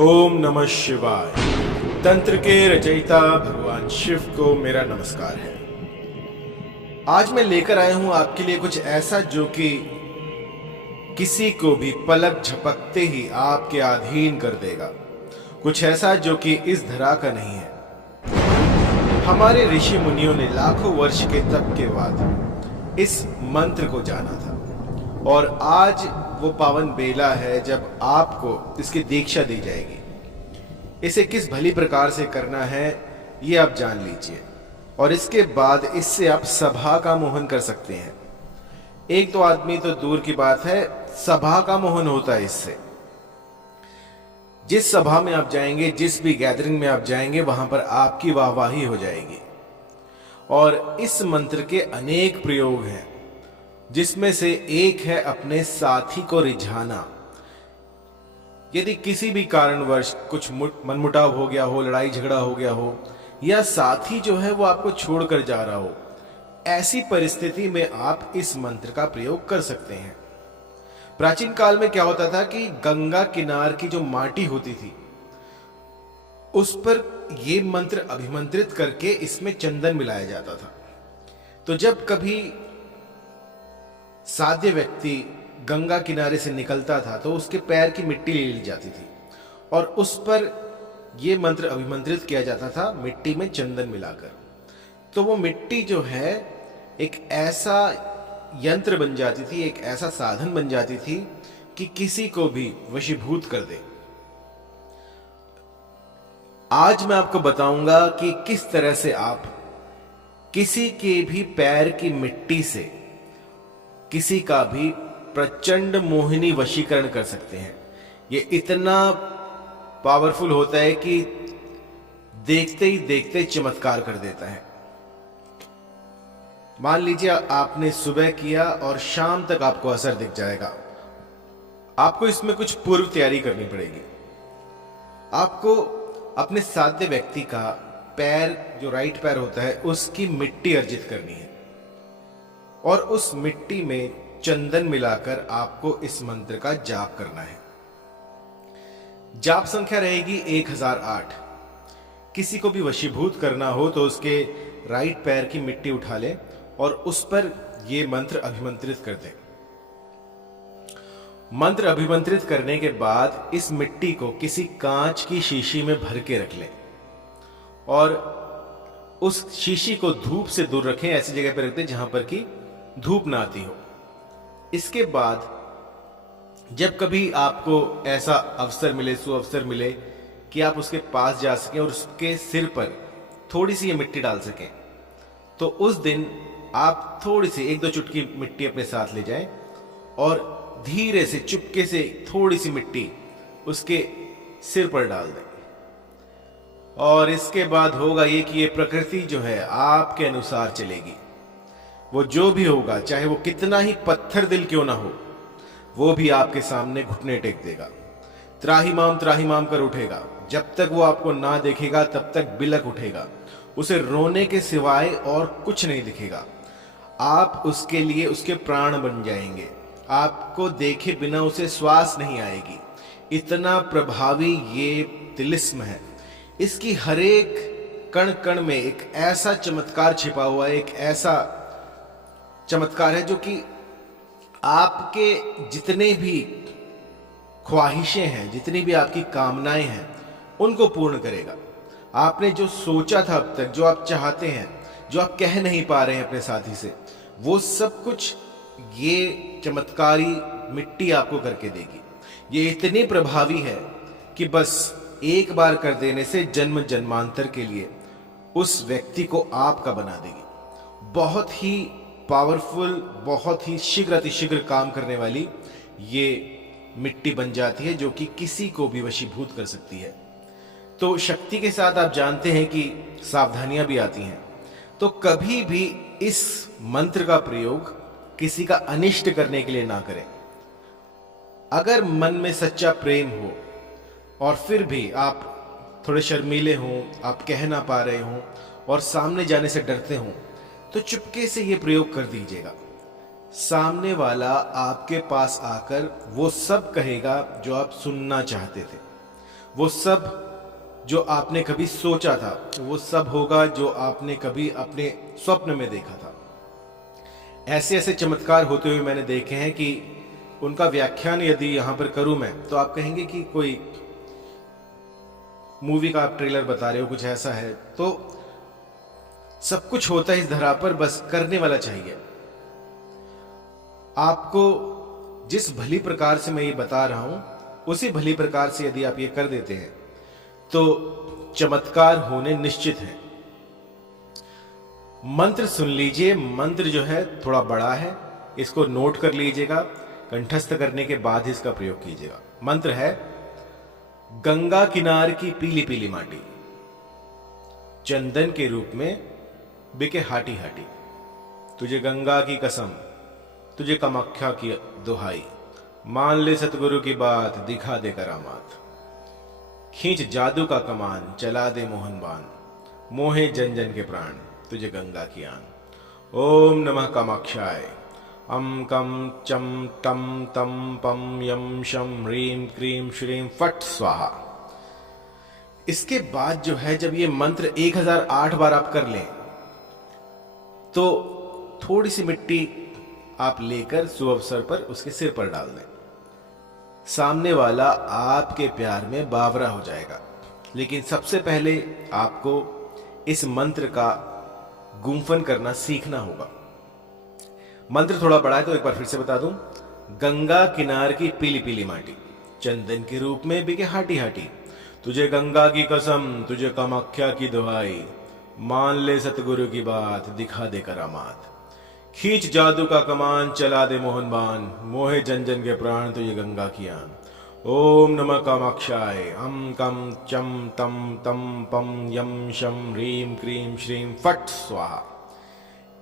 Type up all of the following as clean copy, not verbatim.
ओम नमः शिवाय। तंत्र के रचयिता भगवान शिव को मेरा नमस्कार है। आज मैं लेकर आया हूं आपके लिए कुछ ऐसा जो कि किसी को भी पलक झपकते ही आपके अधीन कर देगा। कुछ ऐसा जो कि इस धरा का नहीं है। हमारे ऋषि मुनियों ने लाखों वर्ष के तप के बाद इस मंत्र को जाना था और आज वो पावन बेला है जब आपको इसकी दीक्षा दी जाएगी। इसे किस भली प्रकार से करना है ये आप जान लीजिए और इसके बाद इससे आप सभा का मोहन कर सकते हैं। एक दो आदमी तो दूर की बात है, सभा का मोहन होता है इससे। जिस सभा में आप जाएंगे, जिस भी गैदरिंग में आप जाएंगे, वहां पर आपकी वाहवाही हो जाएगी। और इस मंत्र के अनेक प्रयोग हैं, जिसमें से एक है अपने साथी को रिझाना। यदि किसी भी कारणवश कुछ मनमुटाव हो गया हो, लड़ाई झगड़ा हो गया हो, या साथी जो है वो आपको छोड़कर जा रहा हो, ऐसी परिस्थिति में आप इस मंत्र का प्रयोग कर सकते हैं। प्राचीन काल में क्या होता था कि गंगा किनार की जो माटी होती थी उस पर यह मंत्र अभिमंत्रित करके इसमें चंदन मिलाया जाता था। तो जब कभी साध्य व्यक्ति गंगा किनारे से निकलता था तो उसके पैर की मिट्टी ले ली जाती थी और उस पर यह मंत्र अभिमंत्रित किया जाता था मिट्टी में चंदन मिलाकर। तो वो मिट्टी जो है एक ऐसा यंत्र बन जाती थी, एक ऐसा साधन बन जाती थी कि किसी को भी वशीभूत कर दे। आज मैं आपको बताऊंगा कि किस तरह से आप किसी के भी पैर की मिट्टी से किसी का भी प्रचंड मोहिनी वशीकरण कर सकते हैं। ये इतना पावरफुल होता है कि देखते ही देखते चमत्कार कर देता है। मान लीजिए आपने सुबह किया और शाम तक आपको असर दिख जाएगा। आपको इसमें कुछ पूर्व तैयारी करनी पड़ेगी। आपको अपने साध्य व्यक्ति का पैर, जो राइट पैर होता है, उसकी मिट्टी अर्जित करनी है और उस मिट्टी में चंदन मिलाकर आपको इस मंत्र का जाप करना है। जाप संख्या रहेगी 1008। किसी को भी वशीभूत करना हो तो उसके राइट पैर की मिट्टी उठा ले और उस पर यह मंत्र अभिमंत्रित कर दे। मंत्र अभिमंत्रित करने के बाद इस मिट्टी को किसी कांच की शीशी में भर के रख लें और उस शीशी को धूप से दूर रखें। ऐसी जगह पर रख दें जहां पर कि धूप ना आती हो। इसके बाद जब कभी आपको ऐसा अवसर मिले, सुअवसर मिले कि आप उसके पास जा सकें और उसके सिर पर थोड़ी सी ये मिट्टी डाल सकें, तो उस दिन आप थोड़ी सी 1-2 चुटकी मिट्टी अपने साथ ले जाएं और धीरे से चुपके से थोड़ी सी मिट्टी उसके सिर पर डाल दें। और इसके बाद होगा ये कि ये प्रकृति जो है आपके अनुसार चलेगी। वो जो भी होगा, चाहे वो कितना ही पत्थर दिल क्यों ना हो, वो भी आपके सामने घुटने टेक देगा, त्राहिमाम कर उठेगा। जब तक वो आपको ना देखेगा तब तक बिलक उठेगा। उसे रोने के सिवाय और कुछ नहीं दिखेगा। आप उसके लिए उसके प्राण बन जाएंगे। आपको देखे बिना उसे श्वास नहीं आएगी। इतना प्रभावी ये तिलिस्म है। इसकी हरेक कण कण में एक ऐसा चमत्कार छिपा हुआ है, एक ऐसा चमत्कार है जो कि आपके जितने भी ख्वाहिशें हैं, जितनी भी आपकी कामनाएं हैं, उनको पूर्ण करेगा। आपने जो सोचा था अब तक, जो आप चाहते हैं, जो आप कह नहीं पा रहे हैं अपने साथी से, वो सब कुछ ये चमत्कारी मिट्टी आपको करके देगी। ये इतनी प्रभावी है कि बस एक बार कर देने से जन्म जन्मांतर के लिए उस व्यक्ति को आपका बना देगी। बहुत ही पावरफुल, बहुत ही शीघ्र अतिशीघ्र काम करने वाली ये मिट्टी बन जाती है जो कि किसी को भी वशीभूत कर सकती है। तो शक्ति के साथ आप जानते हैं कि सावधानियां भी आती हैं। तो कभी भी इस मंत्र का प्रयोग किसी का अनिष्ट करने के लिए ना करें। अगर मन में सच्चा प्रेम हो और फिर भी आप थोड़े शर्मीले हों, आप कह ना पा रहे हों और सामने जाने से डरते हों, तो चुपके से ये प्रयोग कर दीजिएगा। सामने वाला आपके पास आकर वो सब कहेगा जो आप सुनना चाहते थे। वो सब जो आपने कभी सोचा था वो सब होगा जो आपने कभी अपने स्वप्न में देखा था। ऐसे ऐसे चमत्कार होते हुए मैंने देखे हैं कि उनका व्याख्यान यदि यहां पर करूं मैं तो आप कहेंगे कि कोई मूवी का आप ट्रेलर बता रहे हो, कुछ ऐसा है। तो सब कुछ होता है इस धरा पर, बस करने वाला चाहिए। आपको जिस भली प्रकार से मैं ये बता रहा हूं उसी भली प्रकार से यदि आप ये कर देते हैं तो चमत्कार होने निश्चित है। मंत्र सुन लीजिए। मंत्र जो है थोड़ा बड़ा है, इसको नोट कर लीजिएगा, कंठस्थ करने के बाद ही इसका प्रयोग कीजिएगा। मंत्र है, गंगा किनार की पीली पीली माटी, चंदन के रूप में बिके हाटी हाटी, तुझे गंगा की कसम, तुझे कामाख्या की दुहाई, मान ले सतगुरु की बात, दिखा दे करामात, खींच जादू का कमान, चला दे मोहन बान, मोहे जन जन के प्राण, तुझे गंगा की आन। ओम नमः कामाक्षाय। अम कम चम तम तम पम यम शम ह्रीम क्रीम श्रीम फट स्वाहा। इसके बाद जो है जब ये मंत्र 1008 बार आप कर लें तो थोड़ी सी मिट्टी आप लेकर शुभ अवसर पर उसके सिर पर डाल दें। सामने वाला आपके प्यार में बावरा हो जाएगा। लेकिन सबसे पहले आपको इस मंत्र का गुंफन करना सीखना होगा। मंत्र थोड़ा बड़ा है तो एक बार फिर से बता दूं। गंगा किनार की पीली पीली माटी, चंदन के रूप में बिके हाटी हाटी, तुझे गंगा की कसम, तुझे कामाख्या की दुहाई, मान ले सतगुरु की बात, दिखा दे करामात, खींच जादू का कमान, चला दे मोहन बान, मोहे जन जन के प्राण, तुझे गंगा की आन। ओम नमः कामाक्षाय। अम कम चम तम तम पम यम शम ह्रीम क्रीम श्रीम फट स्वाहा।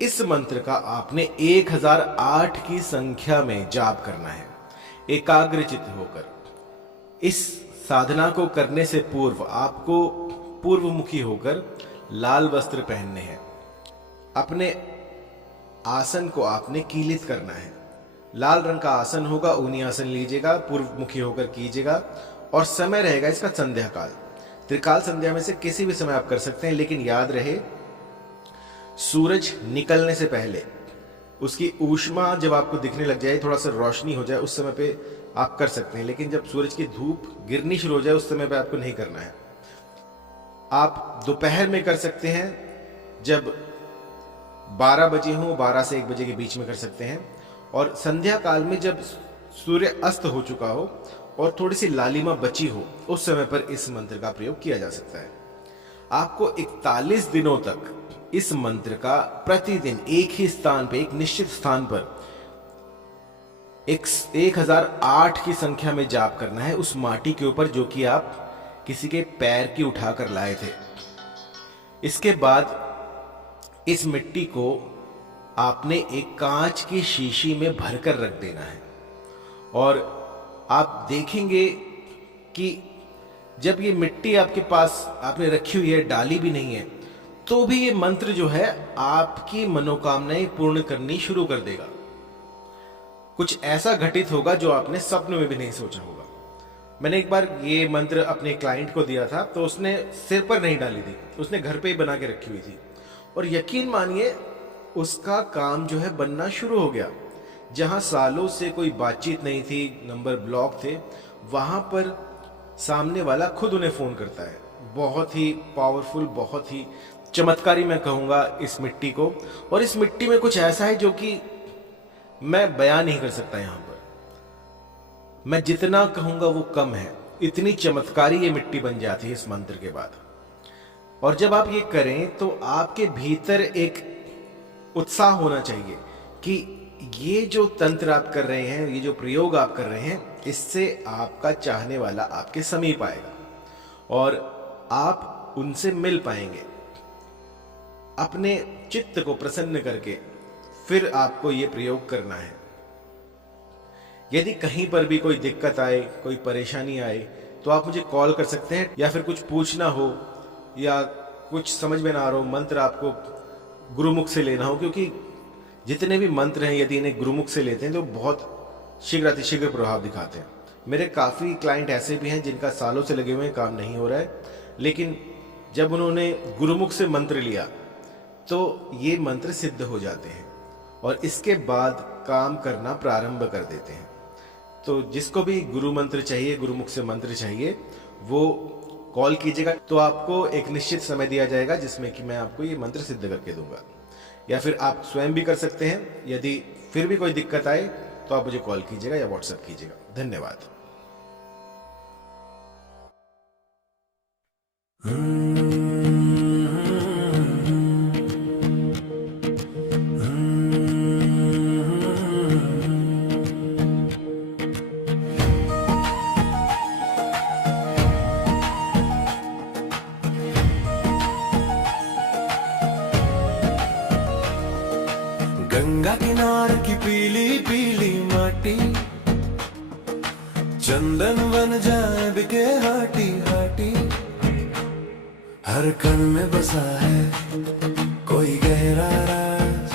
इस मंत्र का आपने 1008 की संख्या में जाप करना है, एकाग्रचित होकर। इस साधना को करने से पूर्व आपको पूर्वमुखी होकर लाल वस्त्र पहनने हैं। अपने आसन को आपने कीलित करना है। लाल रंग का आसन होगा, ऊनी आसन लीजिएगा, पूर्वमुखी होकर कीजिएगा। और समय रहेगा इसका संध्या काल। त्रिकाल संध्या में से किसी भी समय आप कर सकते हैं, लेकिन याद रहे सूरज निकलने से पहले, उसकी ऊष्मा जब आपको दिखने लग जाए, थोड़ा सा रोशनी हो जाए, उस समय पे आप कर सकते हैं। लेकिन जब सूरज की धूप गिरनी शुरू हो जाए उस समय पे आपको नहीं करना है। आप दोपहर में कर सकते हैं, जब 12 बजे हो, 12 से 1 बजे के बीच में कर सकते हैं। और संध्या काल में जब सूर्य अस्त हो चुका हो और थोड़ी सी लालिमा बची हो, उस समय पर इस मंत्र का प्रयोग किया जा सकता है। आपको 41 दिनों तक इस मंत्र का प्रतिदिन एक ही स्थान पर, एक निश्चित स्थान पर 1008 की संख्या में जाप करना है, उस माटी के ऊपर जो कि आप किसी के पैर की उठाकर लाए थे। इसके बाद इस मिट्टी को आपने एक कांच की शीशी में भरकर रख देना है। और आप देखेंगे कि जब ये मिट्टी आपके पास आपने रखी हुई है, डाली भी नहीं है, तो भी ये मंत्र जो है आपकी मनोकामनाएं पूर्ण करनी शुरू कर देगा। कुछ ऐसा घटित होगा जो आपने स्वप्न में भी नहीं सोचा होगा। मैंने एक बार ये मंत्र अपने क्लाइंट को दिया था, तो उसने सिर पर नहीं डाली थी, उसने घर पे ही बना के रखी हुई थी। और यकीन मानिए उसका काम जो है बनना शुरू हो गया। जहां सालों से कोई बातचीत नहीं थी, नंबर ब्लॉक थे, वहां पर सामने वाला खुद उन्हें फोन करता है। बहुत ही पावरफुल, बहुत ही चमत्कारी मैं कहूंगा इस मिट्टी को। और इस मिट्टी में कुछ ऐसा है जो कि मैं बयान नहीं कर सकता। यहां पर मैं जितना कहूंगा वो कम है। इतनी चमत्कारी ये मिट्टी बन जाती है इस मंत्र के बाद। और जब आप ये करें तो आपके भीतर एक उत्साह होना चाहिए कि ये जो तंत्र आप कर रहे हैं, ये जो प्रयोग आप कर रहे हैं, इससे आपका चाहने वाला आपके समीप आएगा और आप उनसे मिल पाएंगे। अपने चित्त को प्रसन्न करके फिर आपको ये प्रयोग करना है। यदि कहीं पर भी कोई दिक्कत आए, कोई परेशानी आए, तो आप मुझे कॉल कर सकते हैं, या फिर कुछ पूछना हो या कुछ समझ में ना आ रहा हो, मंत्र आपको गुरुमुख से लेना हो, क्योंकि जितने भी मंत्र हैं यदि इन्हें गुरुमुख से लेते हैं तो बहुत शीघ्र अतिशीघ्र प्रभाव दिखाते हैं। मेरे काफ़ी क्लाइंट ऐसे भी हैं जिनका सालों से लगे हुए हैं, काम नहीं हो रहा है, लेकिन जब उन्होंने गुरुमुख से मंत्र लिया तो ये मंत्र सिद्ध हो जाते हैं और इसके बाद काम करना प्रारंभ कर देते हैं। तो जिसको भी गुरु मंत्र चाहिए, गुरुमुख से मंत्र चाहिए, वो कॉल कीजिएगा। तो आपको एक निश्चित समय दिया जाएगा जिसमें कि मैं आपको ये मंत्र सिद्ध करके दूंगा, या फिर आप स्वयं भी कर सकते हैं। यदि फिर भी कोई दिक्कत आए तो आप मुझे कॉल कीजिएगा या व्हाट्सएप कीजिएगा। धन्यवाद। गंगा किनार की पीली पीली माटी, चंदन बन जाए बिके हाटी हाटी। हर कण में बसा है कोई गहरा राज,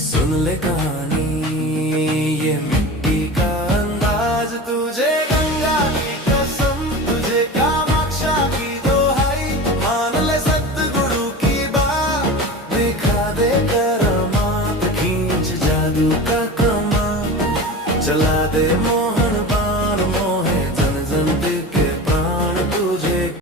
सुन ले कहानी ये मिट्टी का अंदाज। तुझे गंगा की कसम, तुझे कामाक्षा की दोहाई, मान ले सतगुरु की बात, दिखा दे करामात, खींच जादू का कमान, चला दे मोह